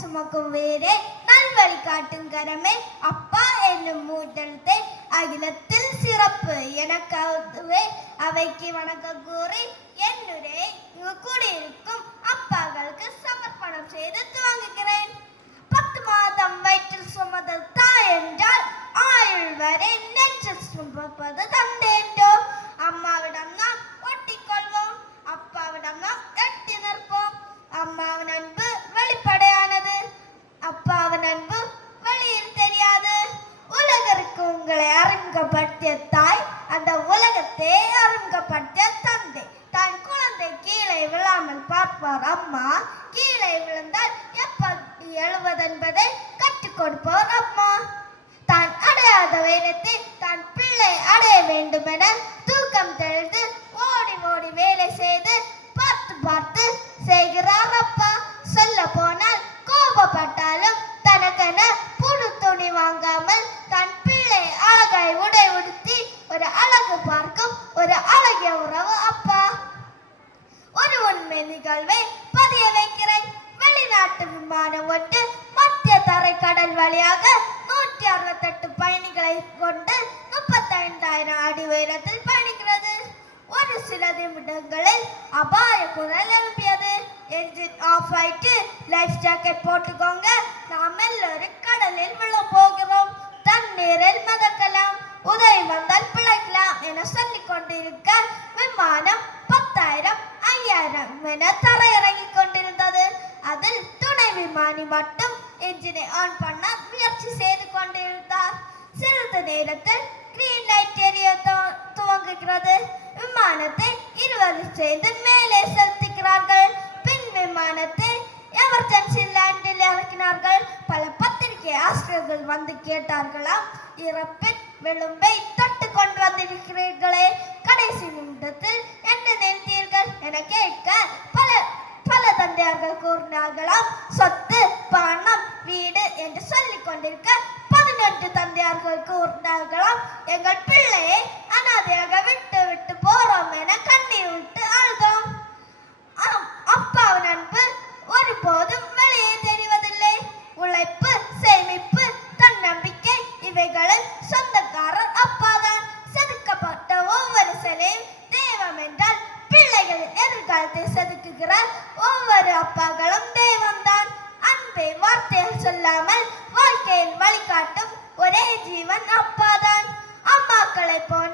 சுமக்கும் வேறே நல்வழி காட்டும் கரமே அப்பா என்னும் மூட்டத்தை அகிலத்தில் சிறப்பு எனக்காகவே அவைக்கு வணக்கம் கூறி என்னுடைய கூடியிருக்கும் அப்பாக்களுக்கு சமர்ப்பணம் செய்து துவங்குகிறேன். 10 மாதம் வயிற்றில் சுமதல் தாய் என்றால் ஆயுள் வரை நெற்றில் சுமப்பது தந்தேன்றோ. அம்மாவிடம் நாம் ஒட்டிக்கொள்வோம், அப்பாவிடம் நாம் எட்டி நிற்போம். அம்மாவின் அன்பு வெளிப்படையானது, அப்பாவின் அன்பு வெளியில் தெரியாது. உலகிற்கு உங்களை அறிமுகப்படுத்திய தாய் அந்த உலகத்தை அறிமுகப்படுத்திய தந்தை. தன் குழந்தை கீழே விழாமல் பார்ப்பார் அம்மா, கீழே விழுந்தால் எப்படி எழுவதென்பதை கற்றுக் கொடுப்பவர் அம்மா. தான் அடையாத வேதத்தை தன் பிள்ளை அடைய வேண்டும் என தூக்கம் தெளிந்து ஓடி ஓடி வேலை செய்து பார்த்து பார்த்து செய்கிறார் அப்பா. சொல்ல போனால் கோபப்பட்டாலும் தனக்கென புது துணி வாங்காமல் தன் பிள்ளை அழகாய் உடை உடுத்தி ஒரு அழகு பார்க்கும் ஒரு அழகிய உறவு அப்பா. ஒரு உண்மை நிகழ்வை பதிய வைக்கிறேன். வெளிநாட்டு விமானம் ஒன்று மத்திய தரை கடல் வழியாக 168 பயணிகளை கொண்டு 35,000 அடி உயரத்தில் பயணிக்கிறது. ஒரு சில நிமிடங்களில் அபாய குரல் எழுப்பியது. என்ஜின் ஆஃப் ஆயிட்டு லைஃப் ஜாக்கெட் போட்டுக்கோங்க, நாம் எல்லோரும் கடலில் விழ போகிறோம், தண்ணீரில் மிதக்கலாம், உதவி வந்தால் பிழைக்கலாம் என சொல்லிக் கொண்டிருக்க விமானம் 10,000 5,000 என தரையிறங்கி கொண்டிருந்தது. அதில் துணை விமானி மட்டும் என்ஜினை ஆன் பண்ண முயற்சி செய்து கொண்டிருந்தார். சிறிது நேரத்தில் கிரீன் லைட் எரிய துவங்குகிறது. விமானத்தை இருவரும் சேர்ந்து மேலே செலுத்துகிறார்கள். பின் விமானத்தை எமர்ஜென்சி லேண்டில் இறக்கினார்கள். பல பத்திரிகை ஆசிரியர்கள் வந்து கேட்டார்களாம், இறப்பின் விளிம்பை தொட்டு கொண்டு வந்திருக்கிறீர்களே, கடைசி நிமிடத்தில் என்ன நினைத்தீர்கள் என கேட்க பல தந்தையார்கள் கூறினார்களாம், சொத்து பணம் வீடு என்று சொல்லிக் கொண்டிருக்க 11 தந்தையார்கள் கூறினார்களாம், எங்கள் பிள்ளையை அனாதையாக விட்டு விட்டு போறோம் என கண்ணீர் விட்டு அழுதோம். அப்பாவின் அன்பு ஒருபோதும் வெளியே தெரிவதில்லை. உழைப்பு, சேமிப்பு, தன்னம்பிக்கை இவைகளில் சொந்தக்காரர் அப்பாதான். செதுக்கப்பட்ட ஒவ்வொரு சிலையும் தெய்வம் என்றால் பிள்ளைகளின் எதிர்காலத்தை செதுக்குகிற ஒவ்வொரு அப்பாக்களும் தெய்வம்தான். அன்பை வார்த்தையில் சொல்லாமல் வாழ்க்கையில் வழிகாட்டும் ஒரே ஜீவன் அப்பாதான். அம்மாக்களை போன்ற